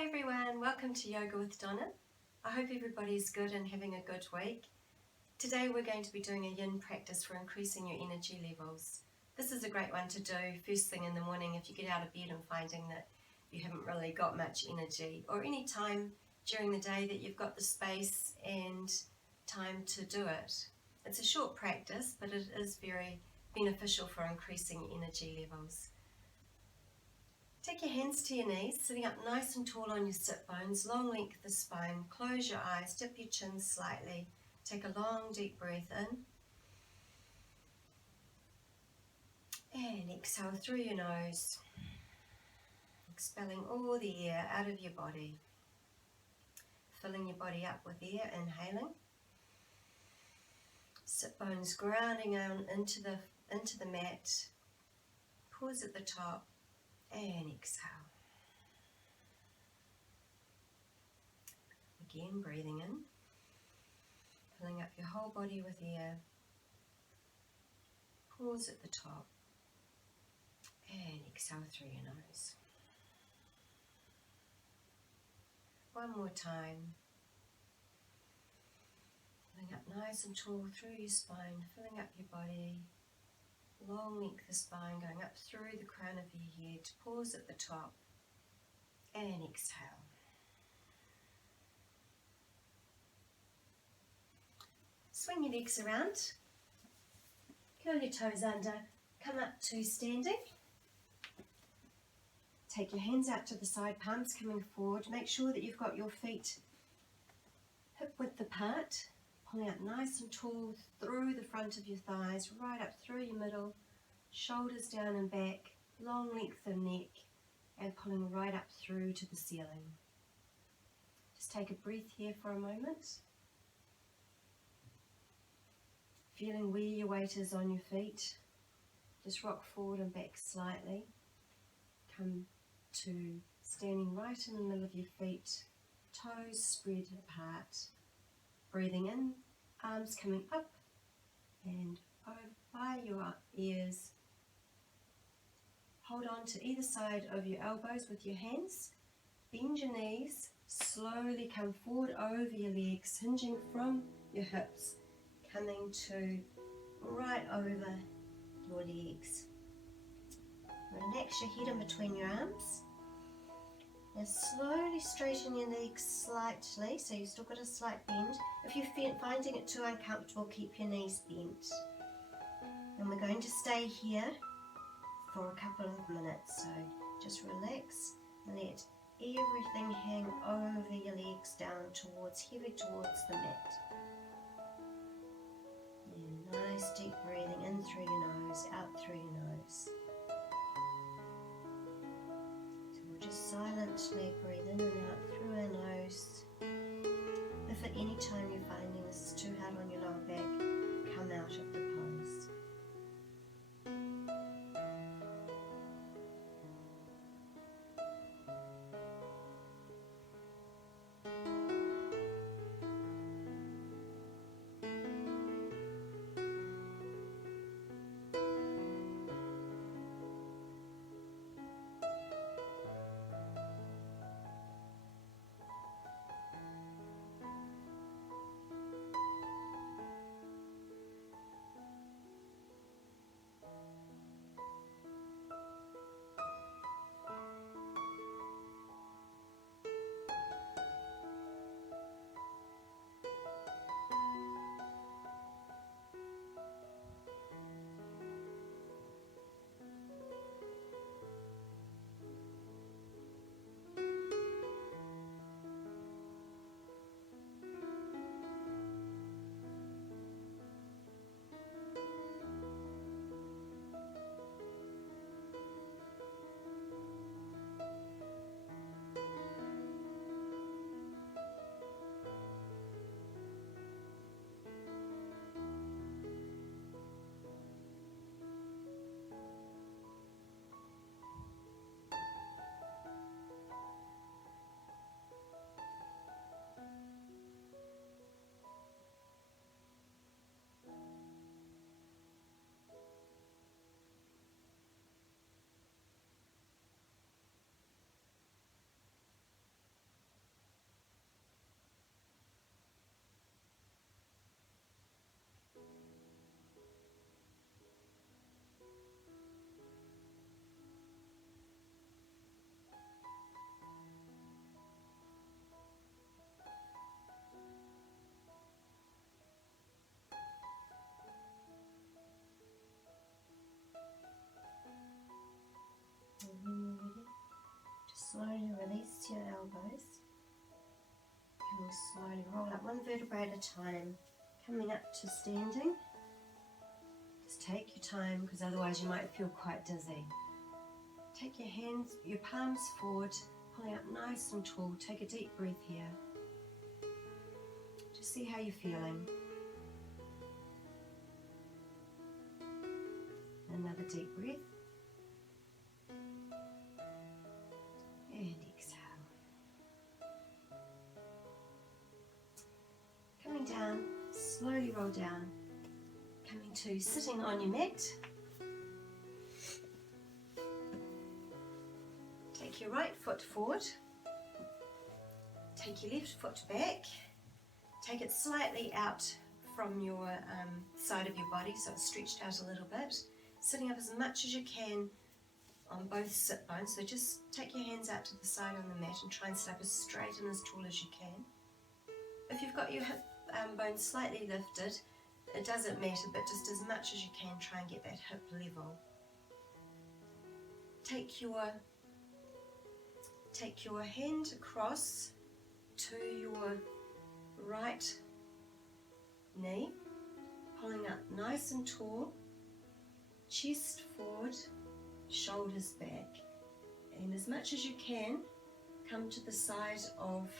Hi everyone, welcome to Yoga with Donna. I hope everybody's good and having a good week. Today we're going to be doing a yin practice for increasing your energy levels. This is a great one to do first thing in the morning if you get out of bed and finding that you haven't really got much energy, or any time during the day that you've got the space and time to do it. It's a short practice, but it is very beneficial for increasing energy levels. Take your hands to your knees, sitting up nice and tall on your sit bones, long length the spine, close your eyes, dip your chin slightly, take a long deep breath in, and exhale through your nose, expelling all the air out of your body, filling your body up with air, inhaling, sit bones grounding on into the mat, pause at the top, and exhale. Again, breathing in, filling up your whole body with air, pause at the top, and exhale through your nose. One more time, filling up nice and tall through your spine, filling up your body, long length the spine going up through the crown of your head, pause at the top, and exhale. Swing your legs around, curl your toes under, come up to standing. Take your hands out to the side, palms coming forward. Make sure that you've got your feet hip width apart, pulling up nice and tall through the front of your thighs, right up through your middle, shoulders down and back, long length of neck, and pulling right up through to the ceiling. Just take a breath here for a moment. Feeling where your weight is on your feet. Just rock forward and back slightly. Come to standing right in the middle of your feet, toes spread apart. Breathing in, arms coming up and over by your ears. Hold on to either side of your elbows with your hands. Bend your knees, slowly come forward over your legs, hinging from your hips, coming to right over your legs. Relax your head in between your arms. Now slowly straighten your legs slightly, so you've still got a slight bend. If you're finding it too uncomfortable, keep your knees bent. And we're going to stay here for a couple of minutes, so just relax and let everything hang over your legs down heavy towards the mat. And nice deep breathing in through your nose, out through your nose. So we'll just silently breathe in and out through our nose. If at any time you're finding this is too hard on your lower back, come out of the pose. Slowly release your elbows. And we'll slowly roll up one vertebrae at a time, coming up to standing. Just take your time, because otherwise you might feel quite dizzy. Take your hands, your palms forward, pulling up nice and tall. Take a deep breath here. Just see how you're feeling. Another deep breath. And exhale. Coming down, slowly roll down. Coming to sitting on your mat. Take your right foot forward. Take your left foot back. Take it slightly out from your side of your body, so it's stretched out a little bit. Sitting up as much as you can on both sit bones, so just take your hands out to the side on the mat and try and sit up as straight and as tall as you can. If you've got your hip bones slightly lifted, it doesn't matter, but just as much as you can, try and get that hip level. Take your hand across to your right knee, pulling up nice and tall, chest forward, shoulders back, and as much as you can, come to the side of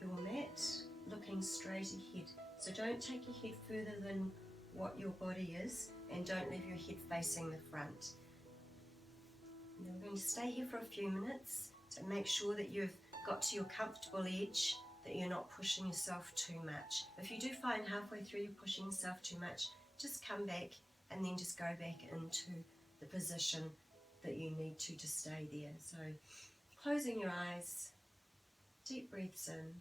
your mat, looking straight ahead. So don't take your head further than what your body is, and don't leave your head facing the front. And then we're going to stay here for a few minutes to make sure that you've got to your comfortable edge, that you're not pushing yourself too much. If you do find halfway through you're pushing yourself too much, just come back and then just go back into the position that you need to stay there. So closing your eyes, deep breaths in.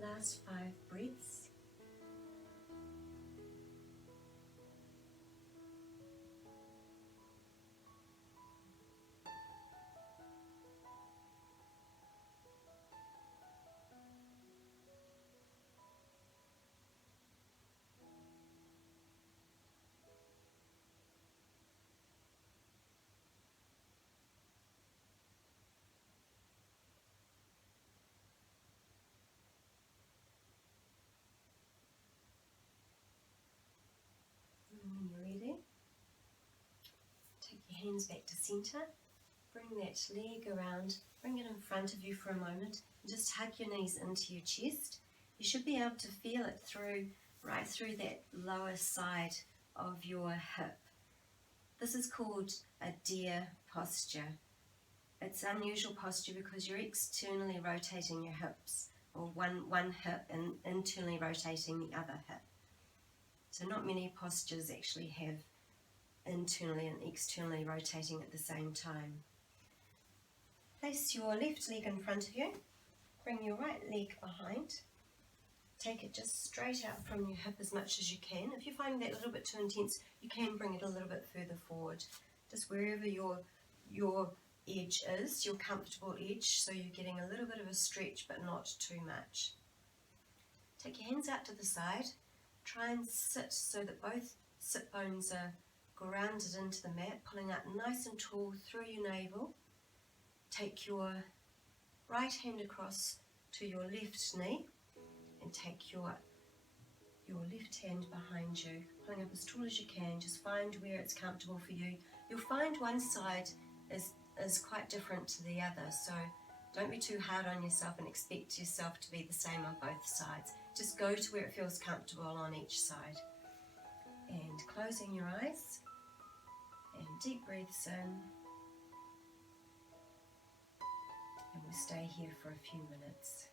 Last 5 breaths. When you're ready, take your hands back to centre, bring that leg around, bring it in front of you for a moment, and just hug your knees into your chest. You should be able to feel it through, right through that lower side of your hip. This is called a deer posture. It's unusual posture because you're externally rotating your hips, or one hip and internally rotating the other hip. So not many postures actually have internally and externally rotating at the same time. Place your left leg in front of you. Bring your right leg behind. Take it just straight out from your hip as much as you can. If you find that a little bit too intense, you can bring it a little bit further forward. Just wherever your edge is, your comfortable edge, so you're getting a little bit of a stretch but not too much. Take your hands out to the side. Try and sit so that both sit bones are grounded into the mat, pulling out nice and tall through your navel. Take your right hand across to your left knee and take your left hand behind you, pulling up as tall as you can. Just find where it's comfortable for you. You'll find one side is quite different to the other, so don't be too hard on yourself and expect yourself to be the same on both sides. Just go to where it feels comfortable on each side. And closing your eyes, and deep breaths in, and we'll stay here for a few minutes.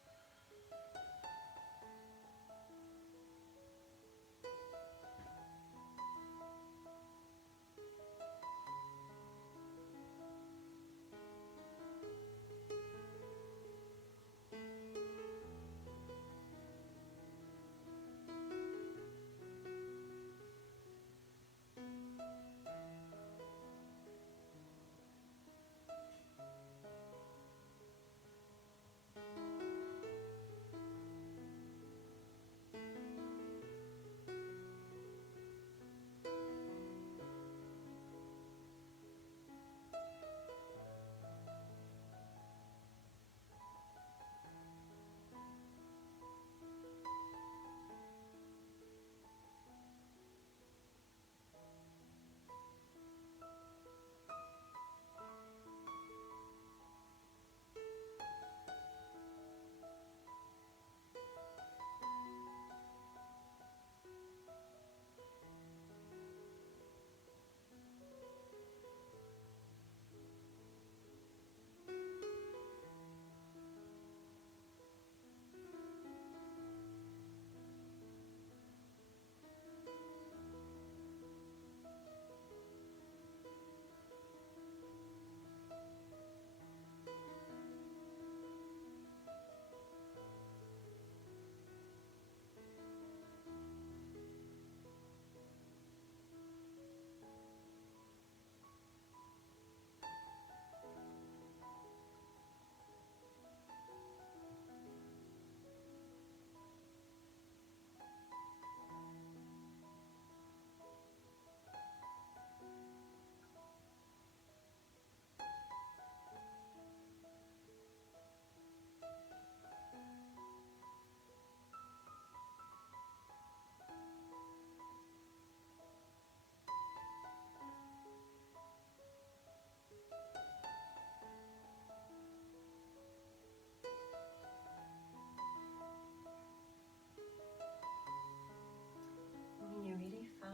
When you're ready, 5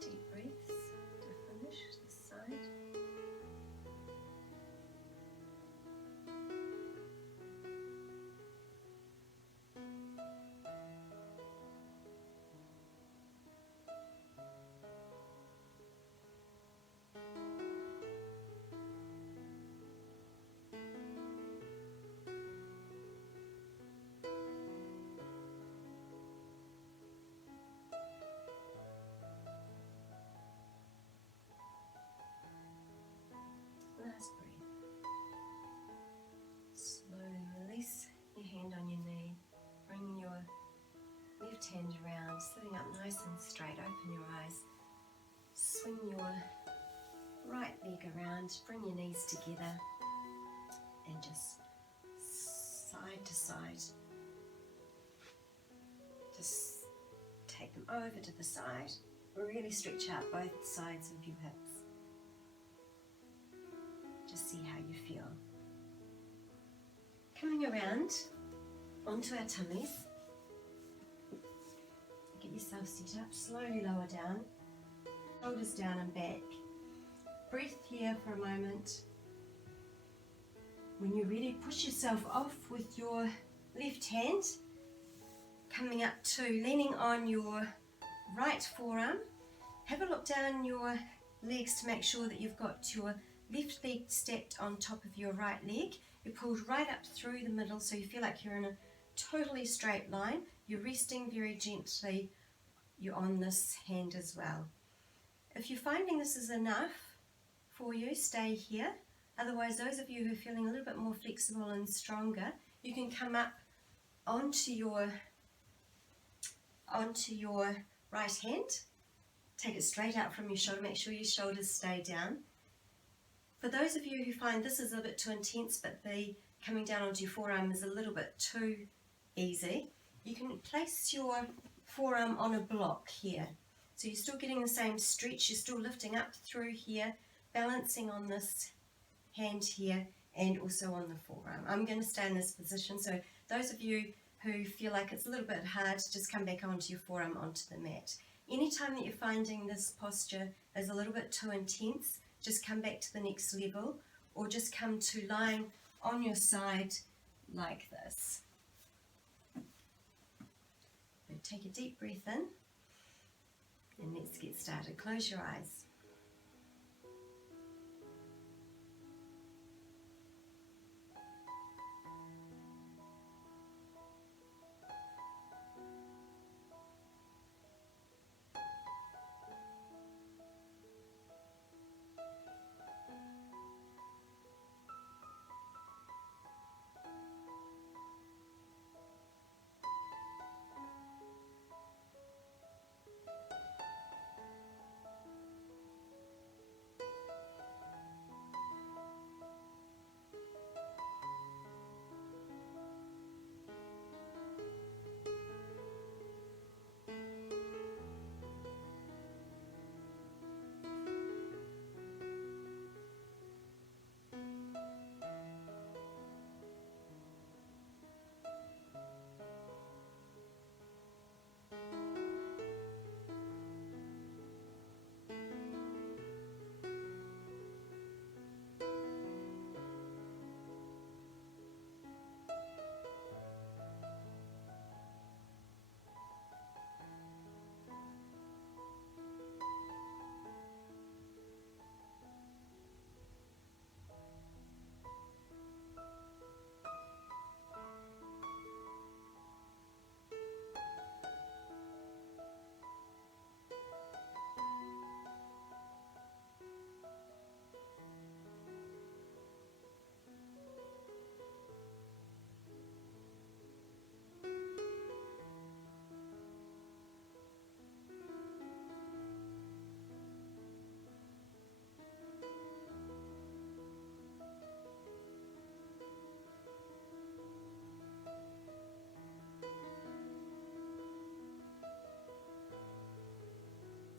deep breaths to finish this side. Last breath. Slowly release your hand on your knee. Bring your left hand around, sitting up nice and straight. Open your eyes. Swing your right leg around. Bring your knees together and just side to side. Just take them over to the side. Really stretch out both sides of your hips. Just see how you feel. Coming around onto our tummies. Get yourself set up, slowly lower down, shoulders down and back. Breath here for a moment. When you're ready, push yourself off with your left hand, coming up to leaning on your right forearm. Have a look down your legs to make sure that you've got your left leg stacked on top of your right leg. You're pulled right up through the middle so you feel like you're in a totally straight line. You're resting very gently. You're on this hand as well. If you're finding this is enough for you, stay here. Otherwise, those of you who are feeling a little bit more flexible and stronger, you can come up onto your right hand. Take it straight out from your shoulder. Make sure your shoulders stay down. For those of you who find this is a bit too intense, but the coming down onto your forearm is a little bit too easy, you can place your forearm on a block here. So you're still getting the same stretch, you're still lifting up through here, balancing on this hand here and also on the forearm. I'm going to stay in this position, so those of you who feel like it's a little bit hard, just come back onto your forearm onto the mat. Anytime that you're finding this posture is a little bit too intense, just come back to the next level, or just come to lying on your side like this. And take a deep breath in, and let's get started. Close your eyes.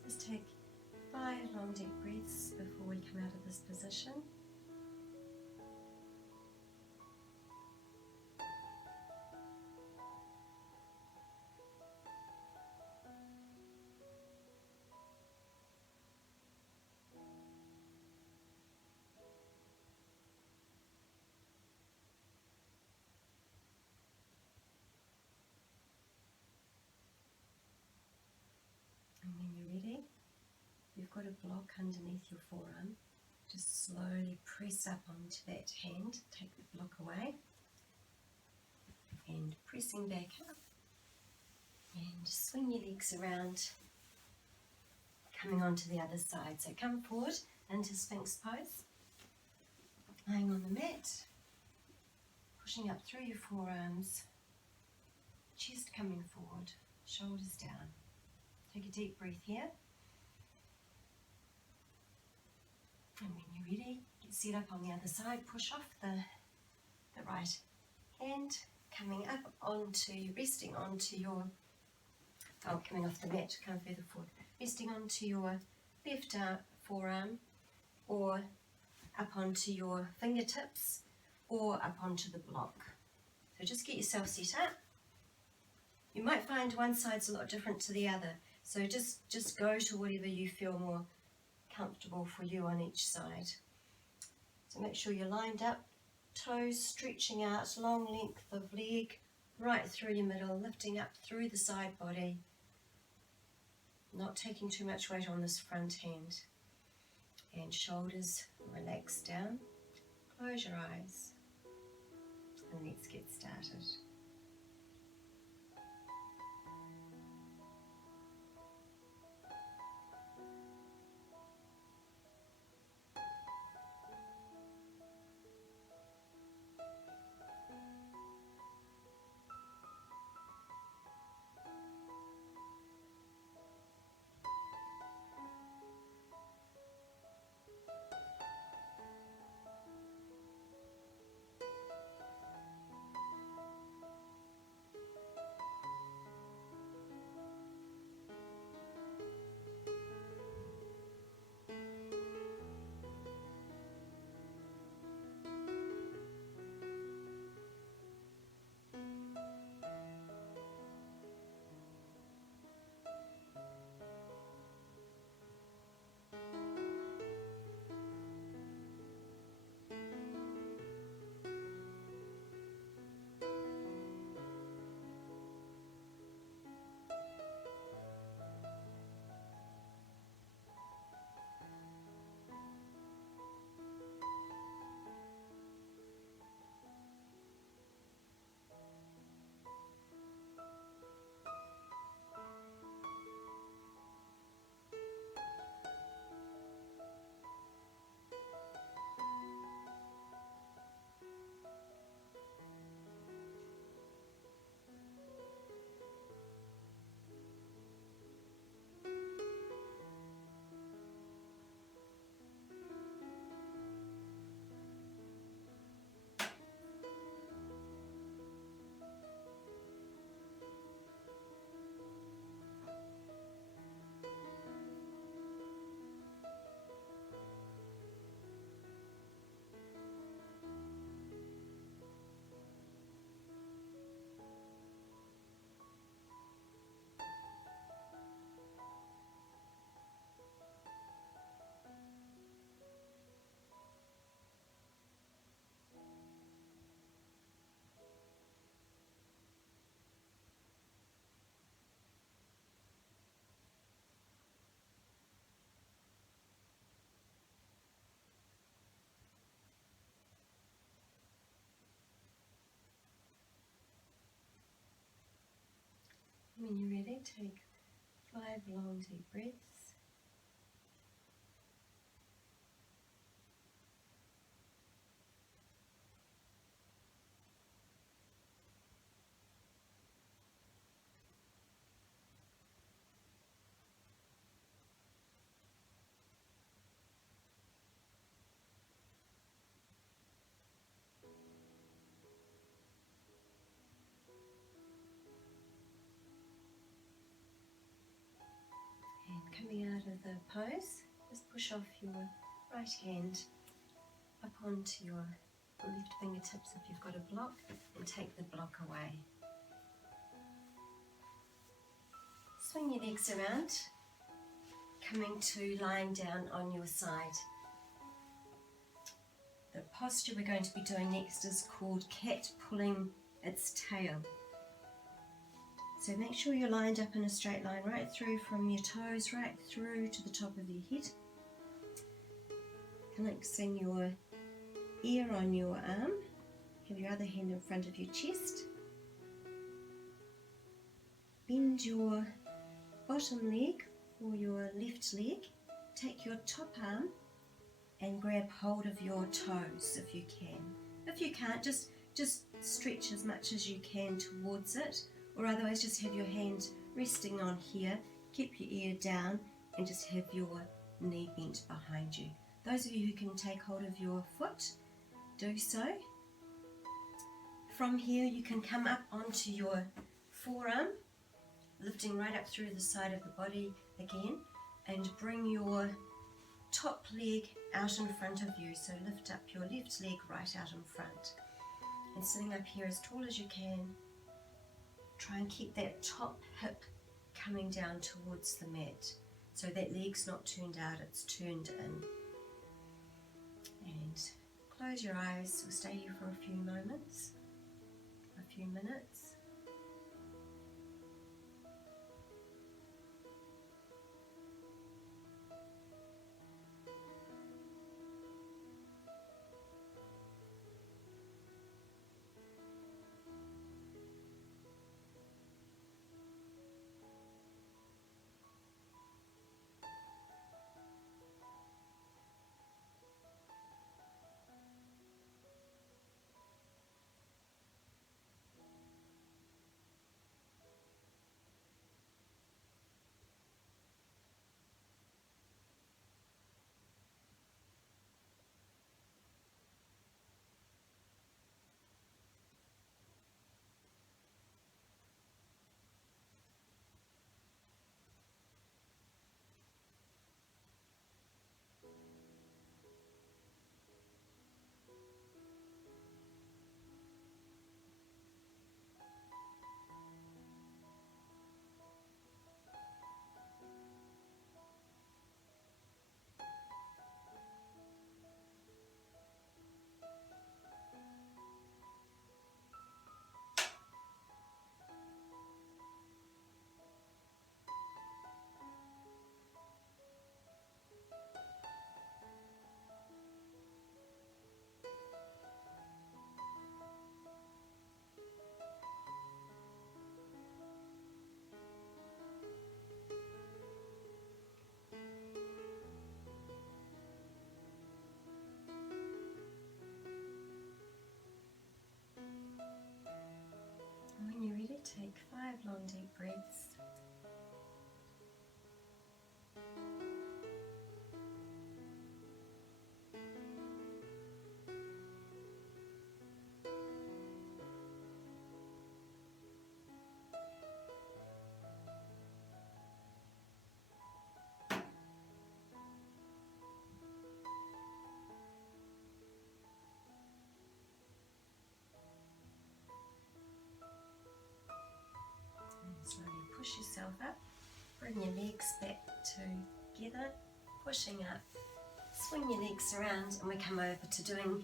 Just take 5 long deep breaths before we come out of this position. And when you're ready, you've got a block underneath your forearm. Just slowly press up onto that hand, take the block away, and pressing back up. And swing your legs around, coming onto the other side. So come forward into Sphinx pose, lying on the mat, pushing up through your forearms, chest coming forward, shoulders down. Take a deep breath here. And when you're ready, get set up on the other side, push off the right hand, coming up onto, resting onto your, coming off the mat, come further forward, resting onto your left forearm, or up onto your fingertips, or up onto the block. So just get yourself set up. You might find one side's a lot different to the other, so just go to whatever you feel more comfortable for you on each side. So make sure you're lined up toes stretching out, long length of leg, right through your middle, lifting up through the side body, not taking too much weight on this front hand. And shoulders relax down, close your eyes, and let's get started. When you're ready, take 5 long deep breaths. And coming out of the pose, just push off your right hand up onto your left fingertips if you've got a block, and take the block away. Swing your legs around, coming to lying down on your side. The posture we're going to be doing next is called cat pulling its tail. So make sure you're lined up in a straight line right through from your toes right through to the top of your head. Connecting your ear on your arm, have your other hand in front of your chest. Bend your bottom leg or your left leg, take your top arm and grab hold of your toes if you can. If you can't, just stretch as much as you can towards it, or otherwise just have your hand resting on here, keep your ear down and just have your knee bent behind you. Those of you who can take hold of your foot, do so. From here you can come up onto your forearm, lifting right up through the side of the body again, and bring your top leg out in front of you. So lift up your left leg right out in front. And sitting up here as tall as you can, try and keep that top hip coming down towards the mat. So that leg's not turned out, it's turned in. And close your eyes. We'll stay here for a few moments, a few minutes. When you're ready, take 5 long deep breaths. Slowly push yourself up, bring your legs back together, pushing up, swing your legs around, and we come over to doing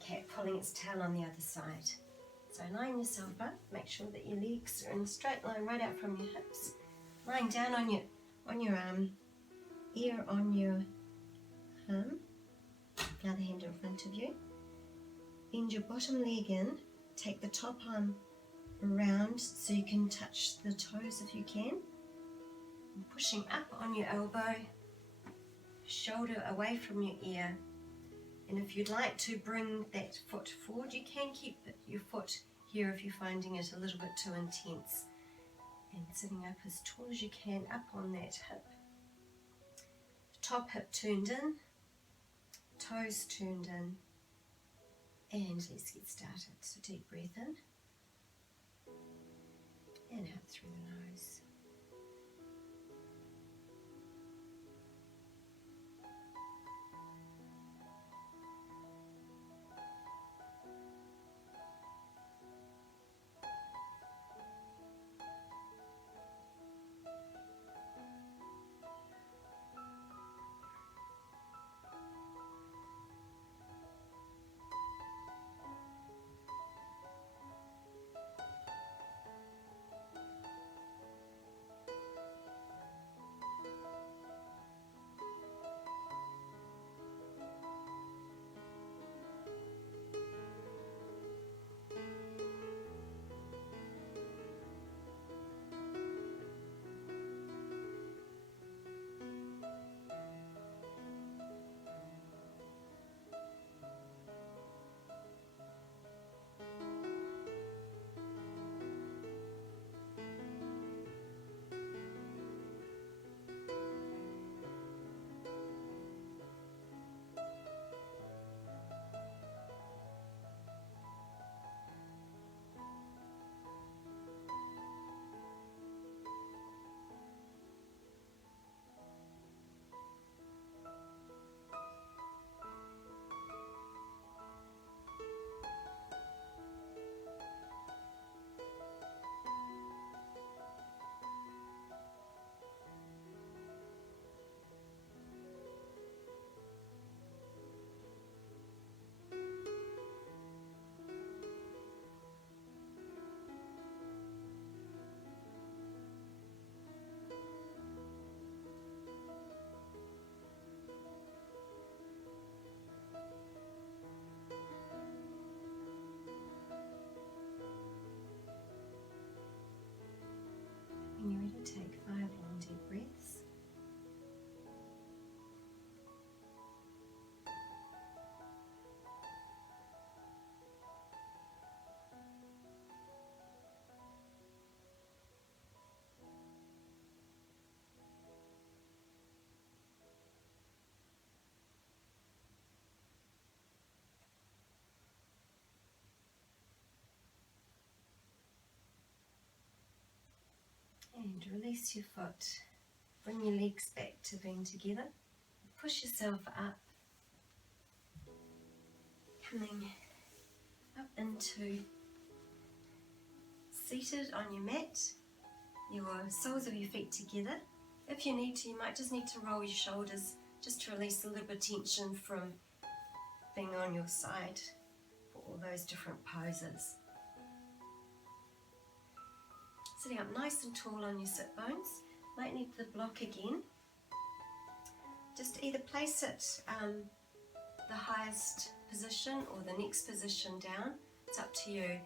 cat pulling its tail on the other side. So line yourself up, make sure that your legs are in a straight line right out from your hips, lying down on your ear on your arm, the other hand in front of you. Bend your bottom leg in, take the top arm around so you can touch the toes if you can. And pushing up on your elbow, shoulder away from your ear. And if you'd like to bring that foot forward, you can keep your foot here if you're finding it a little bit too intense. And sitting up as tall as you can, up on that hip. Top hip turned in, toes turned in. And let's get started. So deep breath in. And out through the nose. And release your foot. Bring your legs back to being together. Push yourself up. Coming up into seated on your mat. Your soles of your feet together. If you need to, you might just need to roll your shoulders just to release a little bit of tension from being on your side for all those different poses. Sitting up nice and tall on your sit bones. Might need the block again. Just either place it the highest position or the next position down. It's up to you,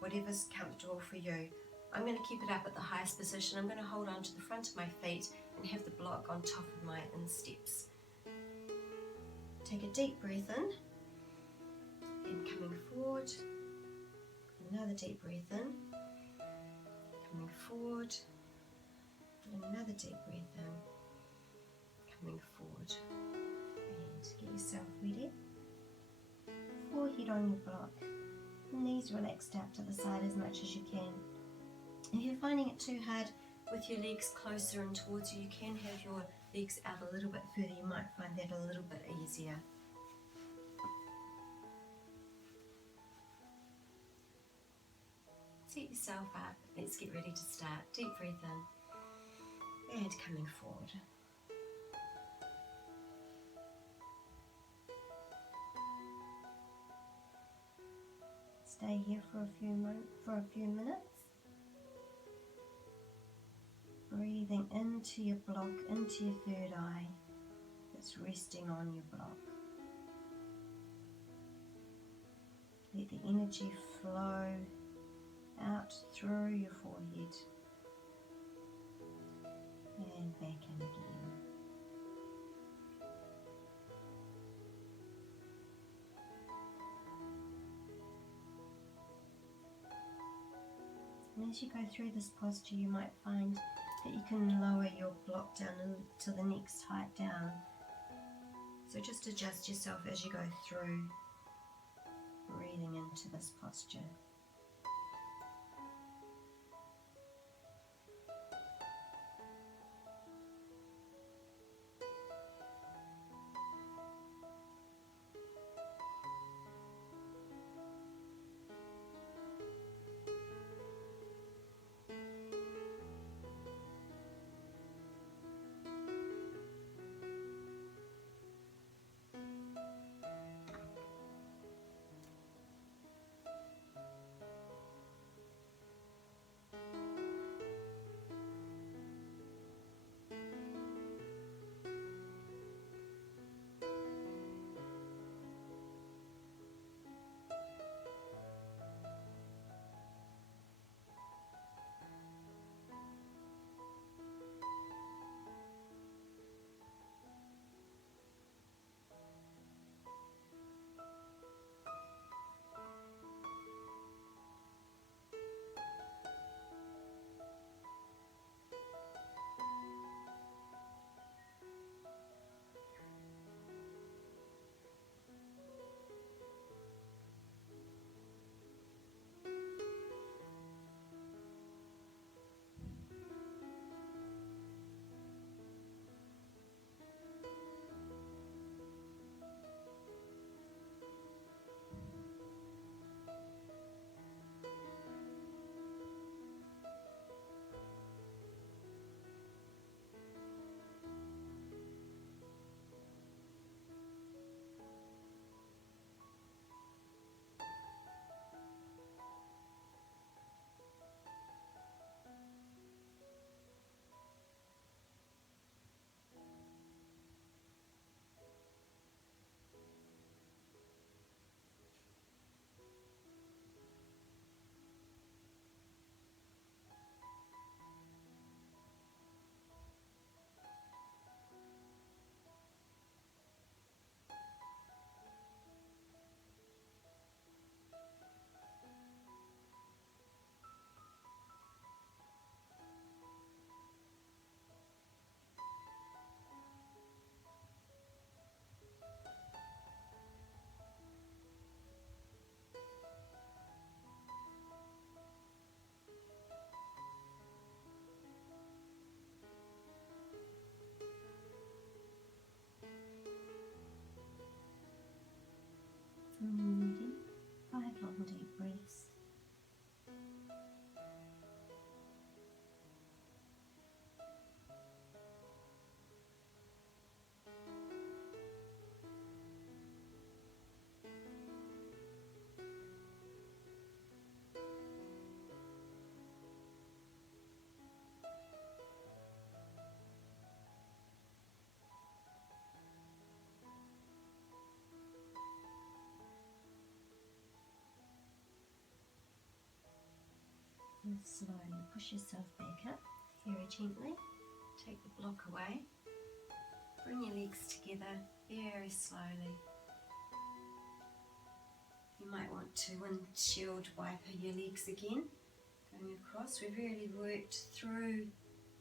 whatever's comfortable for you. I'm going to keep it up at the highest position. I'm going to hold on to the front of my feet and have the block on top of my insteps. Take a deep breath in and coming forward. Another deep breath in, coming forward. And another deep breath in, coming forward. And get yourself ready. Forehead on your block. Knees relaxed out to the side as much as you can. If you're finding it too hard with your legs closer and towards you, you can have your legs out a little bit further. You might find that a little bit easier. Set yourself up. Let's get ready to start. Deep breath in and coming forward. Stay here for a few minutes. Breathing into your block, into your third eye that's resting on your block. Let the energy flow out through your forehead and back in again. And as you go through this posture, you might find that you can lower your block down to the next height down. So just adjust yourself as you go through, breathing into this posture. long deep breaths. And slowly push yourself back up, very gently. Take the block away. Bring your legs together very slowly. You might want to windshield wiper your legs again, going across. We've really worked through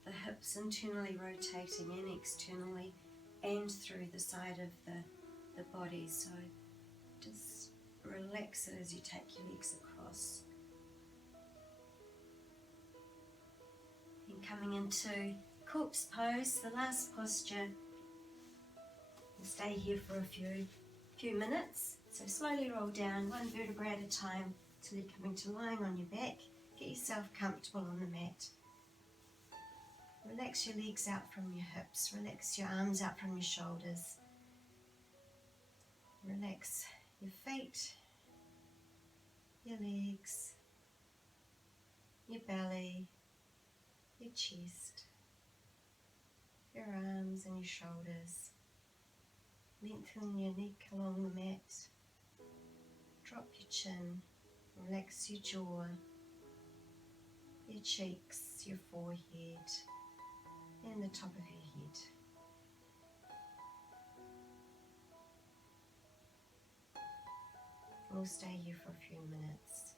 the hips, internally rotating and externally, and through the side of the body. So just relax it as you take your legs across. And coming into corpse pose, the last posture. We'll stay here for a few minutes. So slowly roll down, one vertebra at a time, till you're coming to lying on your back. Get yourself comfortable on the mat. Relax your legs out from your hips. Relax your arms out from your shoulders. Relax your feet, your legs, your belly, your chest, your arms and your shoulders. Lengthen your neck along the mat. Drop your chin. Relax your jaw, your cheeks, your forehead, and the top of your head. We'll stay here for a few minutes.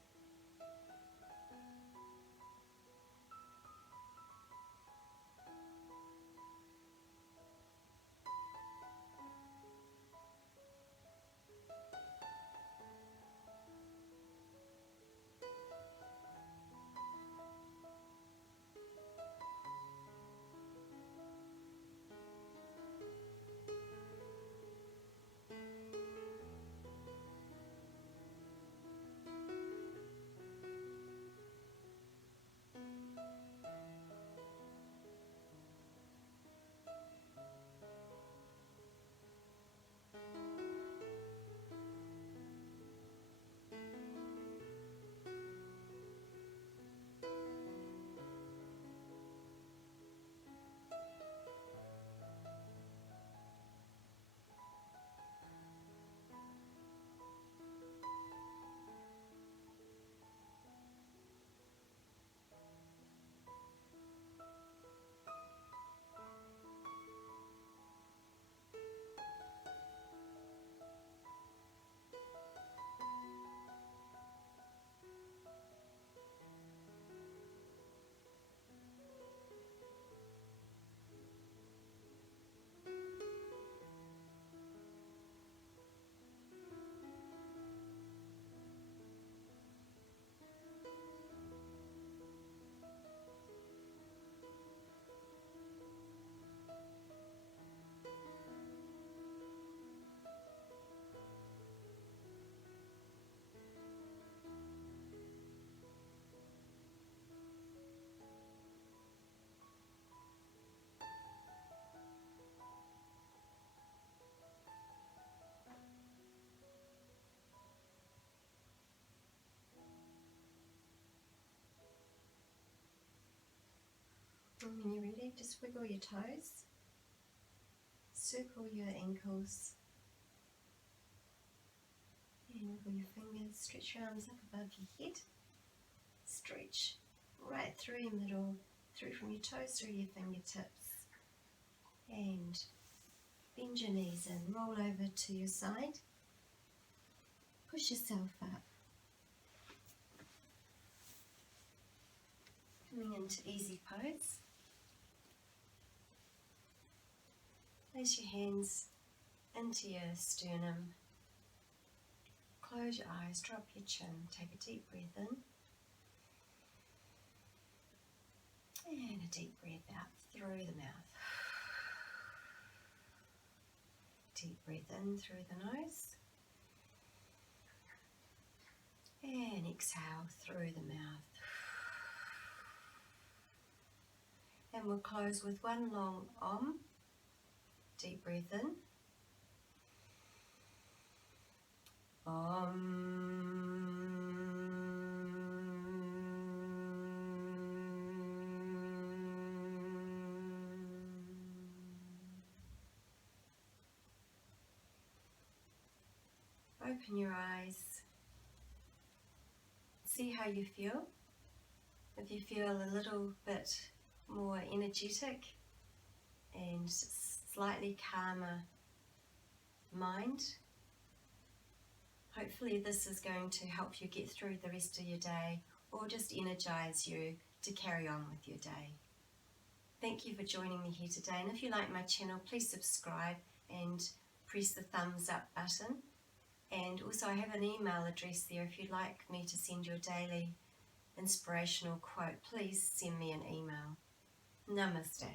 And when you're ready, just wiggle your toes, circle your ankles, and wiggle your fingers. Stretch your arms up above your head. Stretch right through your middle, through from your toes through your fingertips. And bend your knees in, roll over to your side. Push yourself up. Coming into easy pose. Place your hands into your sternum. Close your eyes, drop your chin, take a deep breath in. And a deep breath out through the mouth. Deep breath in through the nose. exhale through the mouth. And we'll close with one long Om. Deep breath in. Open your eyes. See how you feel. If you feel a little bit more energetic and slightly calmer mind, hopefully this is going to help you get through the rest of your day or just energize you to carry on with your day. Thank you for joining me here today, and if you like my channel, please subscribe and press the thumbs up button. And also I have an email address there. If you'd like me to send you a daily inspirational quote, please send me an email. Namaste.